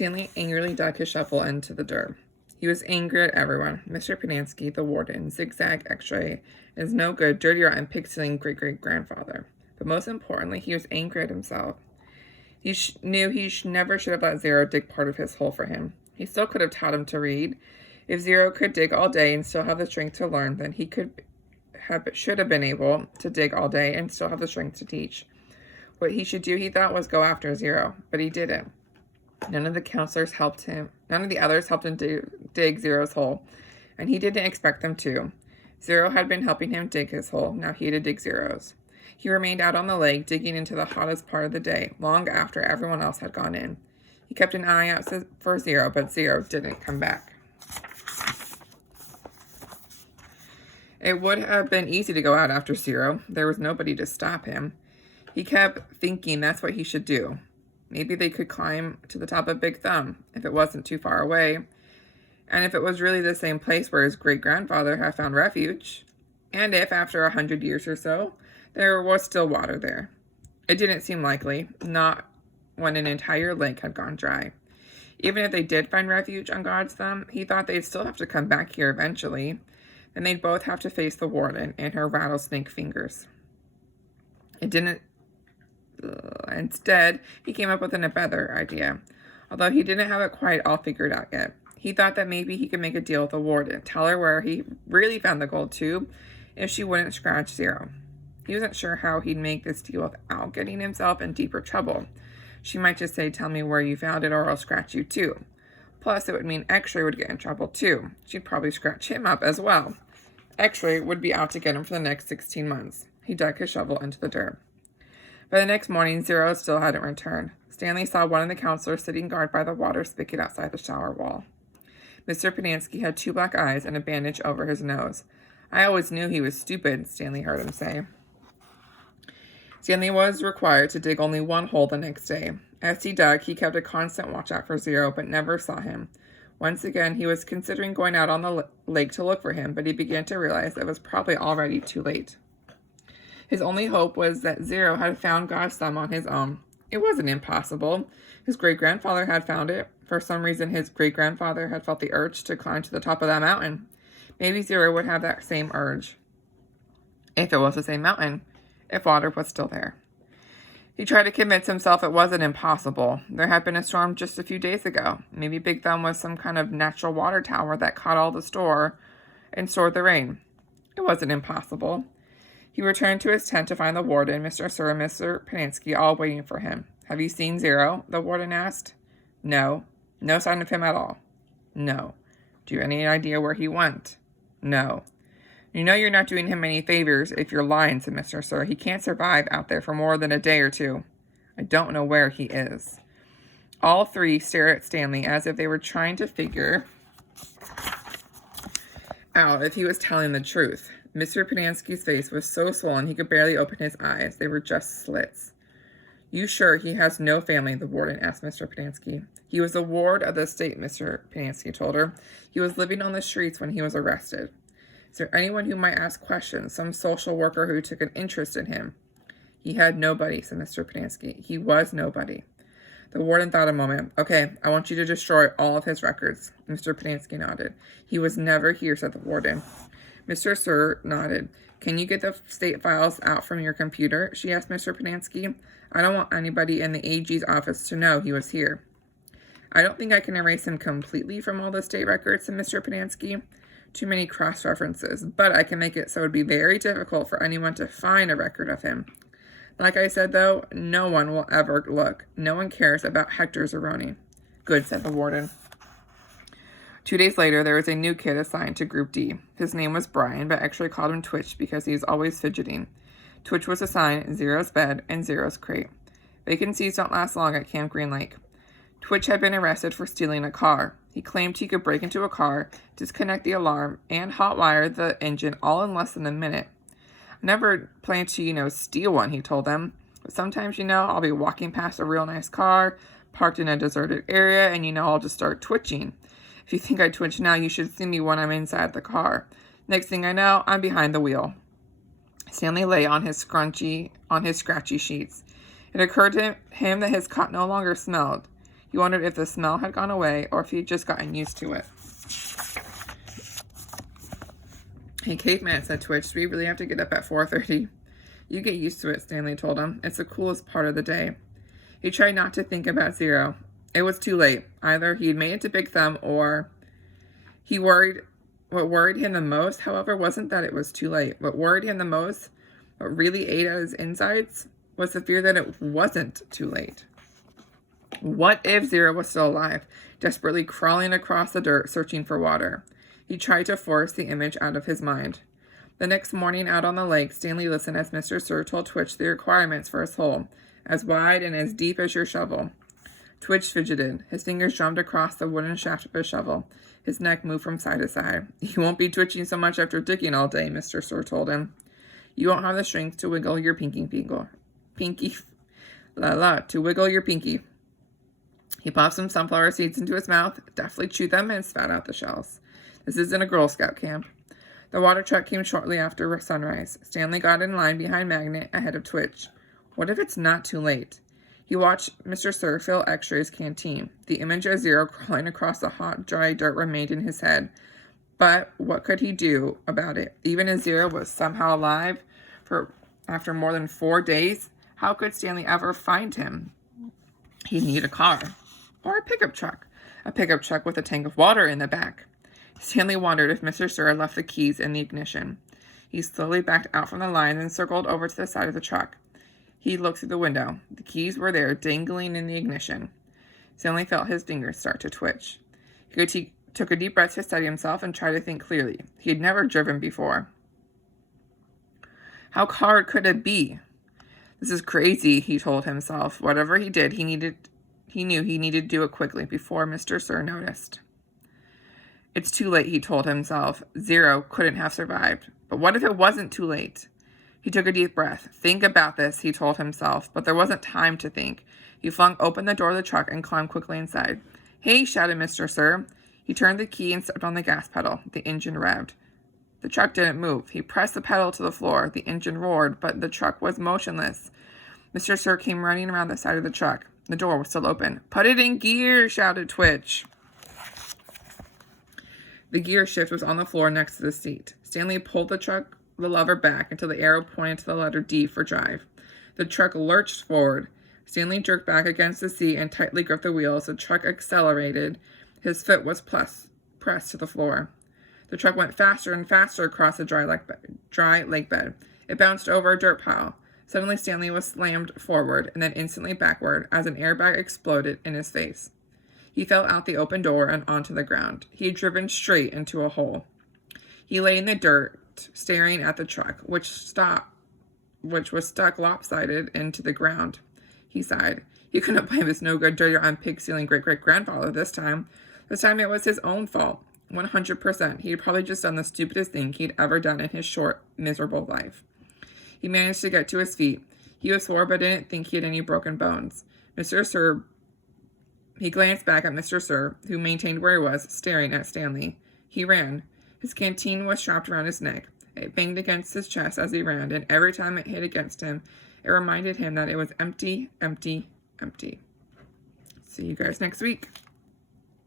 Stanley angrily dug his shovel into the dirt. He was angry at everyone. Mr. Pinansky, the warden, Zigzag, X-ray, his no good, dirty, rotten, pig-stealing great-great-grandfather. But most importantly, he was angry at himself. He knew he never should have let Zero dig part of his hole for him. He still could have taught him to read. If Zero could dig all day and still have the strength to learn, then he should have been able to dig all day and still have the strength to teach. What he should do, he thought, was go after Zero, but he didn't. None of the counselors helped him. None of the others helped him dig Zero's hole, and he didn't expect them to. Zero had been helping him dig his hole. Now he had to dig Zero's. He remained out on the lake, digging into the hottest part of the day, long after everyone else had gone in. He kept an eye out for Zero, but Zero didn't come back. It would have been easy to go out after Zero. There was nobody to stop him. He kept thinking that's what he should do. Maybe they could climb to the top of Big Thumb, if it wasn't too far away, and if it was really the same place where his great-grandfather had found refuge, and if, after 100 years or so, there was still water there. It didn't seem likely, not when an entire lake had gone dry. Even if they did find refuge on God's Thumb, he thought they'd still have to come back here eventually, and they'd both have to face the warden and her rattlesnake fingers. Instead, he came up with a better idea, although he didn't have it quite all figured out yet. He thought that maybe he could make a deal with the warden, tell her where he really found the gold tube, if she wouldn't scratch Zero. He wasn't sure how he'd make this deal without getting himself in deeper trouble. She might just say, tell me where you found it or I'll scratch you too. Plus, it would mean X-ray would get in trouble too. She'd probably scratch him up as well. X-ray would be out to get him for the next 16 months. He dug his shovel into the dirt. By the next morning, Zero still hadn't returned. Stanley saw one of the counselors sitting guard by the water spigot outside the shower wall. Mr. Pinansky had 2 black eyes and a bandage over his nose. I always knew he was stupid, Stanley heard him say. Stanley was required to dig only one hole the next day. As he dug, he kept a constant watch out for Zero, but never saw him. Once again, he was considering going out on the lake to look for him, but he began to realize it was probably already too late. His only hope was that Zero had found God's Thumb on his own. It wasn't impossible. His great-grandfather had found it. For some reason, his great-grandfather had felt the urge to climb to the top of that mountain. Maybe Zero would have that same urge. If it was the same mountain. If water was still there. He tried to convince himself it wasn't impossible. There had been a storm just a few days ago. Maybe Big Thumb was some kind of natural water tower that caught all the store and stored the rain. It wasn't impossible. He returned to his tent to find the warden, Mr. Sir and Mr. Pinansky, all waiting for him. Have you seen Zero? The warden asked. No. No sign of him at all. No. Do you have any idea where he went? No. You know you're not doing him any favors if you're lying, said Mr. Sir. He can't survive out there for more than a day or two. I don't know where he is. All three stared at Stanley as if they were trying to figure out if he was telling the truth. Mr. Pinansky's face was so swollen he could barely open his eyes. They were just slits. You sure he has no family? The warden asked Mr. Pinansky. He was a ward of the state, Mr. Pinansky told her. He was living on the streets when he was arrested. Is there anyone who might ask questions? Some social worker who took an interest in him? He had nobody, said Mr. Pinansky. He was nobody. The warden thought a moment. Okay, I want you to destroy all of his records. Mr. Pinansky nodded. He was never here, said the warden. Mr. Sir nodded. Can you get the state files out from your computer? She asked Mr. Pinansky. I don't want anybody in the AG's office to know he was here. I don't think I can erase him completely from all the state records, said Mr. Pinansky. Too many cross-references, but I can make it so it would be very difficult for anyone to find a record of him. Like I said, though, no one will ever look. No one cares about Hector Zeroni. Good, said the warden. 2 days later, there was a new kid assigned to Group D. His name was Brian, but actually called him Twitch because he was always fidgeting. Twitch was assigned Zero's bed and Zero's crate. Vacancies don't last long at Camp Green Lake. Twitch had been arrested for stealing a car. He claimed he could break into a car, disconnect the alarm, and hotwire the engine all in less than a minute. I never planned to, steal one, he told them. But sometimes, I'll be walking past a real nice car, parked in a deserted area, and, I'll just start twitching. If you think I twitch now, you should see me when I'm inside the car. Next thing I know, I'm behind the wheel. Stanley lay on his scratchy sheets. It occurred to him that his cot no longer smelled. He wondered if the smell had gone away or if he'd just gotten used to it. Hey, caveman, said Twitch, do we really have to get up at 4:30? You get used to it, Stanley told him. It's the coolest part of the day. He tried not to think about Zero. It was too late. Either he'd made it to Big Thumb or what worried him the most, however, wasn't that it was too late. What worried him the most, what really ate at his insides, was the fear that it wasn't too late. What if Zero was still alive, desperately crawling across the dirt, searching for water? He tried to force the image out of his mind. The next morning out on the lake, Stanley listened as Mr. Sir told Twitch the requirements for his hole, as wide and as deep as your shovel. Twitch fidgeted. His fingers drummed across the wooden shaft of his shovel. His neck moved from side to side. You won't be twitching so much after digging all day, Mr. Sir told him. You won't have the strength to wiggle your pinky. To wiggle your pinky. He popped some sunflower seeds into his mouth, deftly chewed them, and spat out the shells. This isn't a Girl Scout camp. The water truck came shortly after sunrise. Stanley got in line behind Magnet, ahead of Twitch. What if it's not too late? He watched Mr. Sir fill X-Ray's canteen. The image of Zero crawling across the hot, dry dirt remained in his head. But what could he do about it? Even if Zero was somehow alive after more than 4 days, how could Stanley ever find him? He'd need a car. Or a pickup truck. A pickup truck with a tank of water in the back. Stanley wondered if Mr. Sir had left the keys in the ignition. He slowly backed out from the line and circled over to the side of the truck. He looked through the window. The keys were there, dangling in the ignition. Stanley felt his fingers start to twitch. He took a deep breath to steady himself and tried to think clearly. He had never driven before. How hard could it be? This is crazy, he told himself. Whatever he did, he knew he needed to do it quickly before Mr. Sir noticed. It's too late, he told himself. Zero couldn't have survived. But what if it wasn't too late? He took a deep breath. Think about this, he told himself, but there wasn't time to think. He flung open the door of the truck and climbed quickly inside. Hey, shouted Mr. Sir. He turned the key and stepped on the gas pedal. The engine revved. The truck didn't move. He pressed the pedal to the floor. The engine roared, but the truck was motionless. Mr. Sir came running around the side of the truck. The door was still open. Put it in gear, shouted Twitch. The gear shift was on the floor next to the seat. Stanley pulled the lever back until the arrow pointed to the letter D for drive. The truck lurched forward. Stanley jerked back against the seat and tightly gripped the wheels. The truck accelerated. His foot was pressed to the floor. The truck went faster and faster across the dry lake bed. It bounced over a dirt pile. Suddenly, Stanley was slammed forward and then instantly backward as an airbag exploded in his face. He fell out the open door and onto the ground. He had driven straight into a hole. He lay in the dirt, staring at the truck, which was stuck lopsided into the ground. He sighed. He couldn't blame his no-good, dirty on pig-stealing great-great-grandfather this time. This time it was his own fault. 100%. He had probably just done the stupidest thing he'd ever done in his short, miserable life. He managed to get to his feet. He was sore, but didn't think he had any broken bones. He glanced back at Mr. Sir, who maintained where he was, staring at Stanley. He ran. His canteen was strapped around his neck. It banged against his chest as he ran, and every time it hit against him, it reminded him that it was empty, empty, empty. See you guys next week.